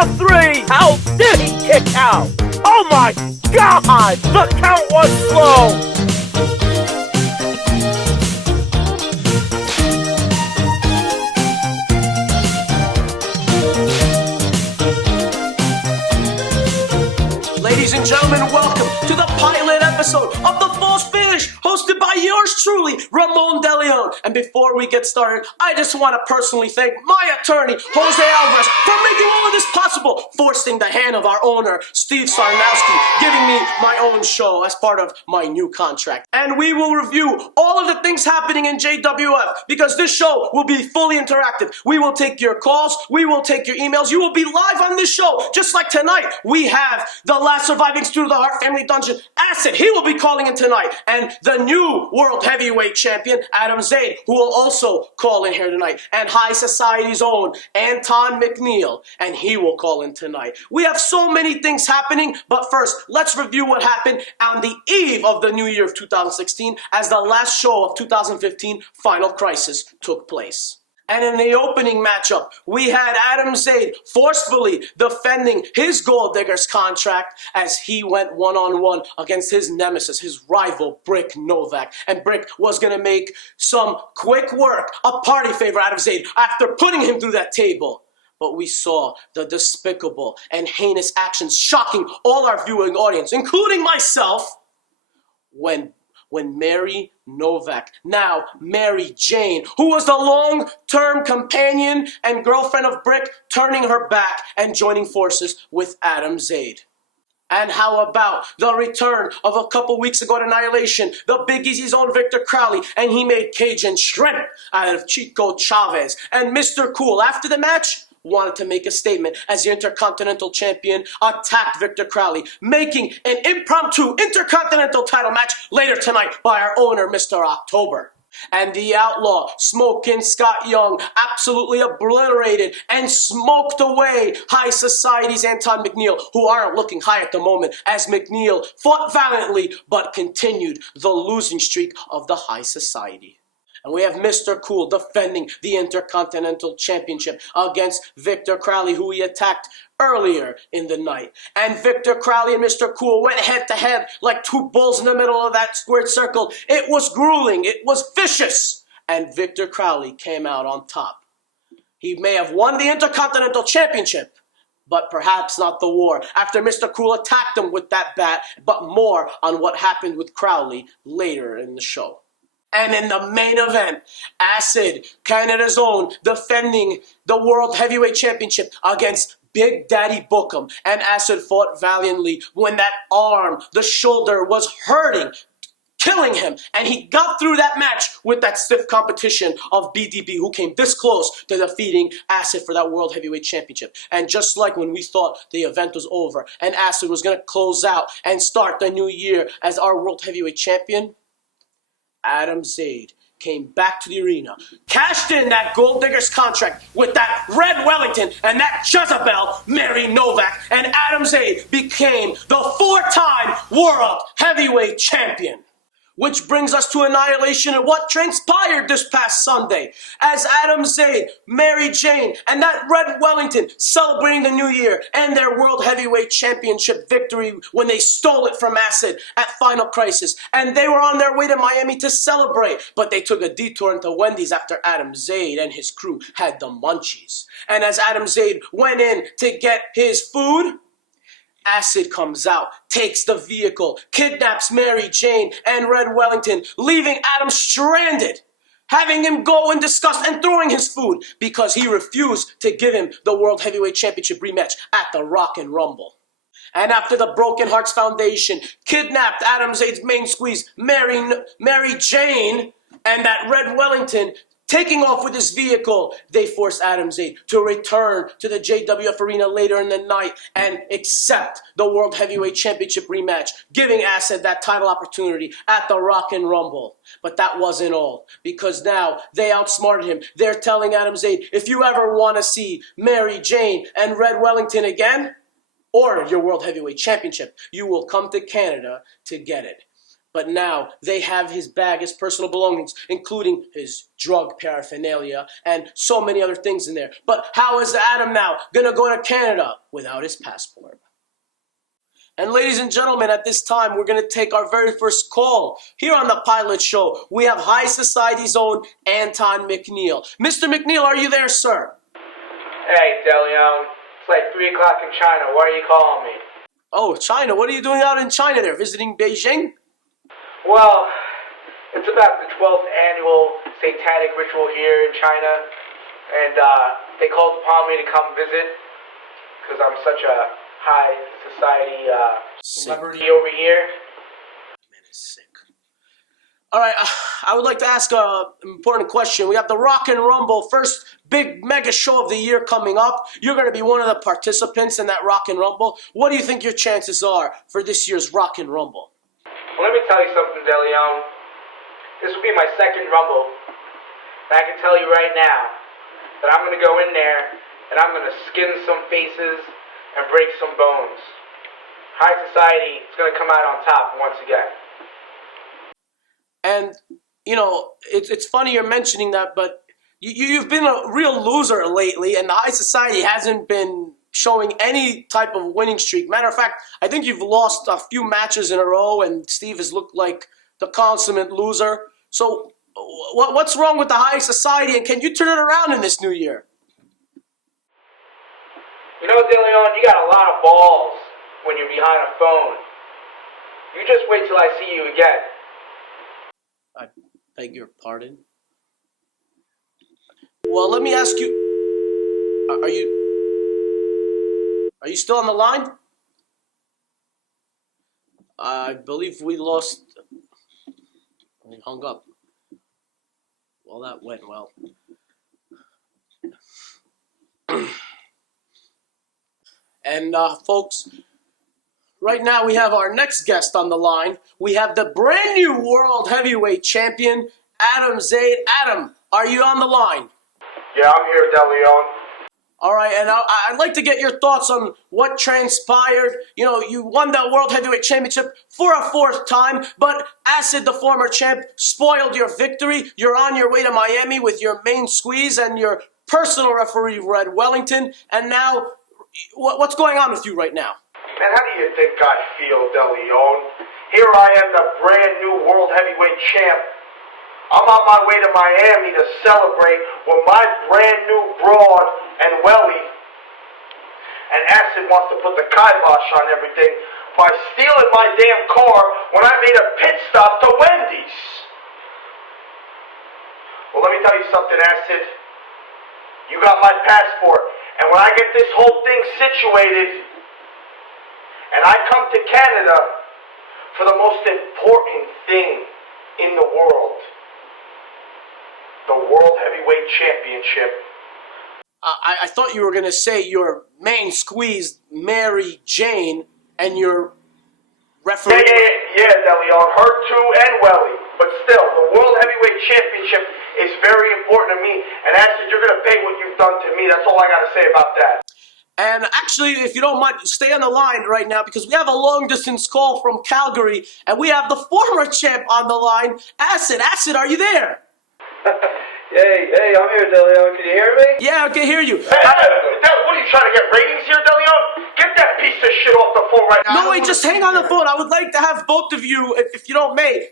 A 3. How did he kick out? Oh my God! The count was slow. Ladies and gentlemen, welcome to the pilot episode of The False Finish, hosted by yours truly, Ramon De Leon. And before we get started, I just want to personally thank my attorney, Jose Alvarez, for making all of this possible, forcing the hand of our owner, Steve Sarnowski, giving me my own show as part of my new contract. And we will review all of the things happening in JWF, because this show will be fully interactive. We will take your calls, we will take your emails, you will be live on this show, just like tonight. We have the last surviving student of the Hart Family Dungeon, Acid. He will be calling in tonight. And the new World Heavyweight Champion, Adam Zaid, who will also call in here tonight. And High Society's own, Anton McNeil, and he will call in tonight. We have so many things happening, but first, let's review what happened on the eve of the new year of 2016 as the last show of 2015, Final Crisis, took place. And in the opening matchup, we had Adam Zaid forcefully defending his Gold Diggers contract as he went one-on-one against his nemesis, his rival, Brick Novak. And Brick was going to make some quick work, a party favor out of Zaid after putting him through that table. But we saw the despicable and heinous actions shocking all our viewing audience, including myself, when Mary Novak, now Mary Jane, who was the long-term companion and girlfriend of Brick, turning her back and joining forces with Adam Zaid. And how about the return of a couple weeks ago at Annihilation, the Big Easy's own Victor Crowley, and he made Cajun shrimp out of Chico Chavez. And Mr. Cool, after the match, wanted to make a statement as the Intercontinental Champion attacked Victor Crowley, making an impromptu Intercontinental title match later tonight by our owner, Mr. October. And the Outlaw, Smokin' Scott Young, absolutely obliterated and smoked away High Society's Anton McNeil, who aren't looking high at the moment, as McNeil fought valiantly but continued the losing streak of the High Society. And we have Mr. Cool defending the Intercontinental Championship against Victor Crowley, who he attacked earlier in the night. And Victor Crowley and Mr. Cool went head-to-head like two bulls in the middle of that squared circle. It was grueling. It was vicious. And Victor Crowley came out on top. He may have won the Intercontinental Championship, but perhaps not the war, after Mr. Cool attacked him with that bat, but more on what happened with Crowley later in the show. And in the main event, Acid, Canada's own, defending the World Heavyweight Championship against Big Daddy Bookham. And Acid fought valiantly when that arm, the shoulder, was hurting, killing him. And he got through that match with that stiff competition of BDB, who came this close to defeating Acid for that World Heavyweight Championship. And just like when we thought the event was over and Acid was going to close out and start the new year as our World Heavyweight Champion, Adam Zaid came back to the arena, cashed in that Gold Diggers contract with that Red Wellington and that Jezebel, Mary Novak, and Adam Zaid became the four-time World Heavyweight Champion. Which brings us to Annihilation and what transpired this past Sunday, as Adam Zaid, Mary Jane, and that Red Wellington celebrating the new year and their World Heavyweight Championship victory when they stole it from Acid at Final Crisis. And they were on their way to Miami to celebrate, but they took a detour into Wendy's after Adam Zaid and his crew had the munchies. And as Adam Zaid went in to get his food, Acid comes out, takes the vehicle, kidnaps Mary Jane and Red Wellington, leaving Adam stranded, having him go in disgust and throwing his food because he refused to give him the World Heavyweight Championship rematch at the Rock and Rumble. And after the Broken Hearts Foundation kidnapped Adam Zaid's main squeeze, Mary Jane, and that Red Wellington, taking off with his vehicle, they forced Adam Zaid to return to the JWF arena later in the night and accept the World Heavyweight Championship rematch, giving Acid that title opportunity at the Rock and Rumble. But that wasn't all, because now they outsmarted him. They're telling Adam Zaid, if you ever want to see Mary Jane and Red Wellington again, or your World Heavyweight Championship, you will come to Canada to get it. But now they have his bag, his personal belongings, including his drug paraphernalia and so many other things in there. But how is Adam now gonna go to Canada without his passport? And ladies and gentlemen, at this time, we're going to take our very first call. Here on the Pilot Show, we have High Society's own Anton McNeil. Mr. McNeil, are you there, sir? Hey, DeLeon. It's like 3 o'clock in China. Why are you calling me? Oh, China. What are you doing out in China there? Visiting Beijing? Well, it's about the 12th annual satanic ritual here in China. And they called upon me to come visit because I'm such a high society celebrity over here. Man is sick. All right, I would like to ask an important question. We have the Rock and Rumble, first big mega show of the year coming up. You're going to be one of the participants in that Rock and Rumble. What do you think your chances are for this year's Rock and Rumble? Well, let me tell you something, DeLeon. This will be my second Rumble. And I can tell you right now that I'm going to go in there and I'm going to skin some faces and break some bones. High Society is going to come out on top once again. And, you know, it's funny you're mentioning that, but you've been a real loser lately, and the High Society hasn't been showing any type of winning streak. Matter of fact, I think you've lost a few matches in a row, and Steve has looked like the consummate loser. So what's wrong with the High Society, and can you turn it around in this new year? You know, DeLeon, you got a lot of balls when you're behind a phone. You just wait till I see you again. I beg your pardon? Well, let me ask you, are you still on the line? I believe we lost, we hung up. Well, that went well. And folks, right now we have our next guest on the line. We have the brand new World Heavyweight Champion, Adam Zayd. Adam, are you on the line? Yeah, I'm here, DeLeon. All right, and I'd like to get your thoughts on what transpired. You know, you won the World Heavyweight Championship for a 4th time, but Acid, the former champ, spoiled your victory. You're on your way to Miami with your main squeeze and your personal referee, Red Wellington, and now what's going on with you right now? Man, how do you think I feel, DeLeon? Here I am, the brand new World Heavyweight Champ. I'm on my way to Miami to celebrate with my brand new broad and Welly. And Acid wants to put the kibosh on everything by stealing my damn car when I made a pit stop to Wendy's. Well, let me tell you something, Acid. You got my passport. And when I get this whole thing situated, and I come to Canada for the most important thing in the world, the World Heavyweight Championship. I thought you were going to say your main squeeze, Mary Jane, and your referee. Yeah, DeLeon, her too, and Welly. But still, the World Heavyweight Championship is very important to me. And Acid, you're going to pay what you've done to me. That's all I got to say about that. And actually, if you don't mind, stay on the line right now because we have a long-distance call from Calgary, and we have the former champ on the line, Acid. Acid, are you there? Hey, I'm here, DeLeon. Can you hear me? Yeah, I can hear you. Hey, what are you trying to get ratings here, DeLeon? Get that piece of shit off the phone right now. No, wait, just hang on the phone. I would like to have both of you, if you don't mind,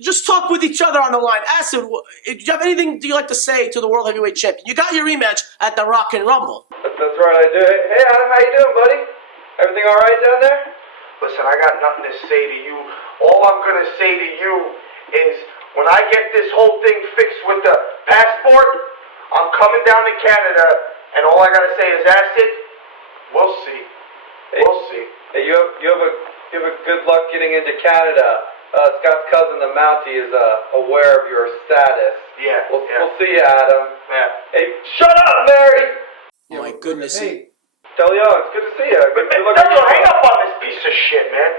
just talk with each other on the line. Acid, do you have anything you like to say to the World Heavyweight Champion? You got your rematch at the Rock and Rumble. That's right, I do. Hey, Adam, how you doing, buddy? Everything all right down there? Listen, I got nothing to say to you. All I'm going to say to you is when I get this whole thing fixed with the passport, I'm coming down to Canada, and all I got to say is, Acid, we'll see. We'll see. Hey, you have a good luck getting into Canada. Scott's cousin, the Mountie, is aware of your status. Yeah, We'll see you, Adam. Yeah. Hey, shut up, Mary! Oh, my goodness. Hey, DeLeon, it's good to see you. Don't hang up on this piece of shit, man.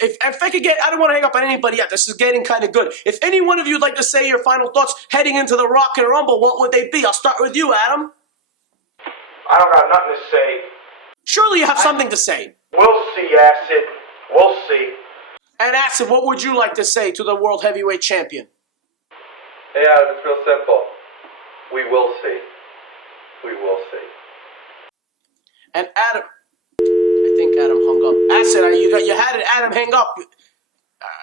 If I could get, I don't want to hang up on anybody yet. This is getting kind of good. If any one of you would like to say your final thoughts heading into the Rock and Rumble, what would they be? I'll start with you, Adam. I don't got nothing to say. Surely you have something to say. We'll see, Acid. We'll see. And Acid, what would you like to say to the World Heavyweight Champion? Hey, Adam, it's real simple. We will see. We will see. And Adam, I think Adam hung up. Acid, you had it. Adam hang up.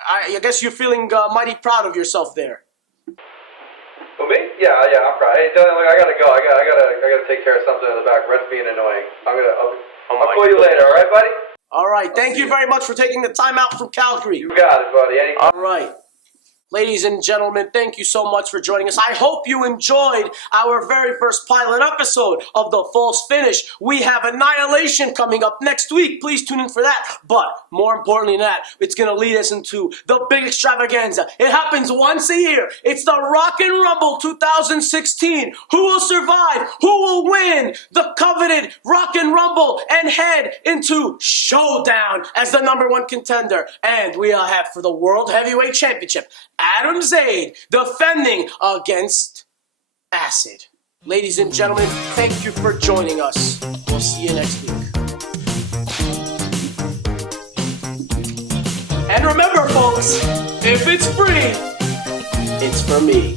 I guess you're feeling mighty proud of yourself there. Well, me? Yeah, I'm proud. Hey, Dylan, I gotta go. I gotta take care of something in the back. Red's being annoying. I'll call you later. All right, buddy? All right. Thank you very much for taking the time out from Calgary. You got it, buddy. All right. Ladies and gentlemen, thank you so much for joining us. I hope you enjoyed our very first pilot episode of The False Finish. We have Annihilation coming up next week. Please tune in for that. But more importantly than that, it's going to lead us into the big extravaganza. It happens once a year. It's the Rock and Rumble 2016. Who will survive? Who will win the coveted Rock and Rumble and head into Showdown as the #1 contender? And we'll have for the World Heavyweight Championship, Adam Zaid defending against Acid. Ladies and gentlemen, thank you for joining us. We'll see you next week. And remember, folks, if it's free, it's for me.